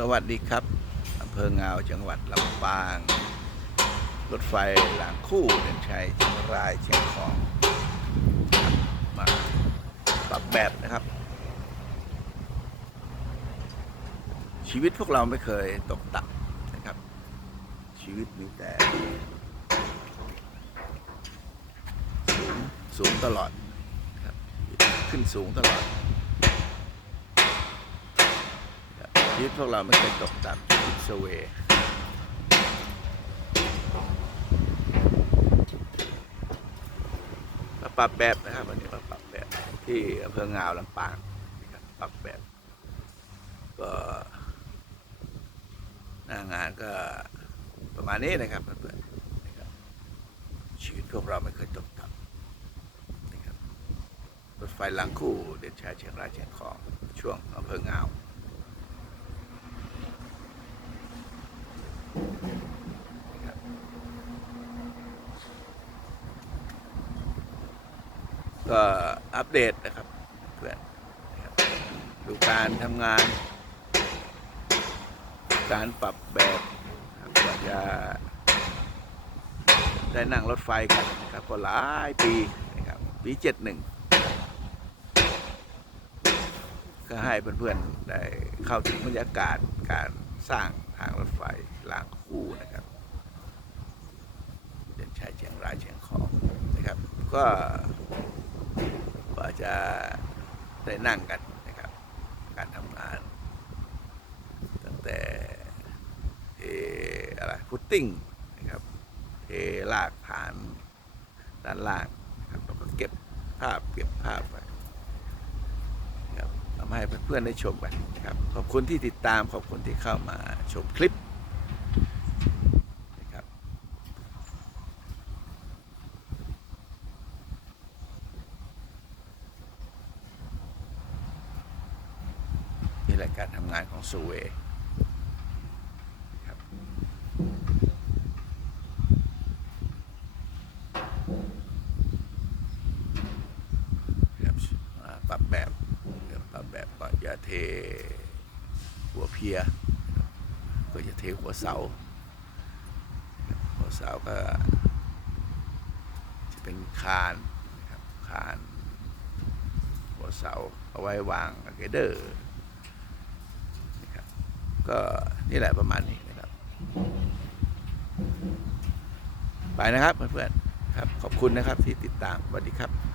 สวัสดีครับอำเภองาวจังหวัดลำปาง รถไฟหลังคู่เดินชัยเชียงรายเชียงของครับมาปรับแบบนะครับ ชีวิตพวกเราไม่เคยตกต่ำนะครับ ชีวิตมีแต่ สูงสูงตลอดครับขึ้นสูงตลอด ครับ ชีวิตพวกเราไม่เคยตกต่ำชีวิตสเวยมาปรับแบบนะครับวันนี้มาปรับแบบที่อำเภองาวลำปางนะครับปรับแบบ ก็หน้างานก็ประมาณนี้นะครับเพื่อนๆชีวิตพวกเราไม่เคยตกต่ำนะครับรถไฟหลังคู่เดินชายเชียงรายเชียงของช่วงอำเภองาว ก็อัปเดตนะครับเพื่อนนะครับดูการทำงาน การปรับแบบนะครับกว่าจะได้นั่งรถไฟกันนะครับก็หลายปีนะครับปีเจ็ดหนึ่งก็ให้เพื่อนๆได้เข้าถึงบรรยากาศการสร้างทางรถไฟรางคู่นะครับเด่นชัยเชียงรายเชียงของนะครับ ก็ จะได้นั่งกันนะครับ การทำงาน ตั้งแต่เทอะไรพุตติ้งนะครับเทลากฐานด้านล่างนะครับแล้วก็เก็บภาพเก็บภาพไว้นะครับทำให้เพื่อนๆได้ชมกันนะครับ ขอบคุณที่ติดตามขอบคุณที่เข้ามาชมคลิปนะครับ นี่แหละการทำงานของสูเวย์ครับครับอ่าปรับแบบปรับแบบก่อนอย่าเทหัวเพีย ก็จะเทหัวเสา หัวเสาก็จะเป็นคานนะครับคาน หัวเสาเอาไว้วางอะเกเดอร์ ก็นี่แหละประมาณนี้นะครับ ไปนะครับเพื่อนๆครับ ขอบคุณนะครับที่ติดตามสวัสดีครับ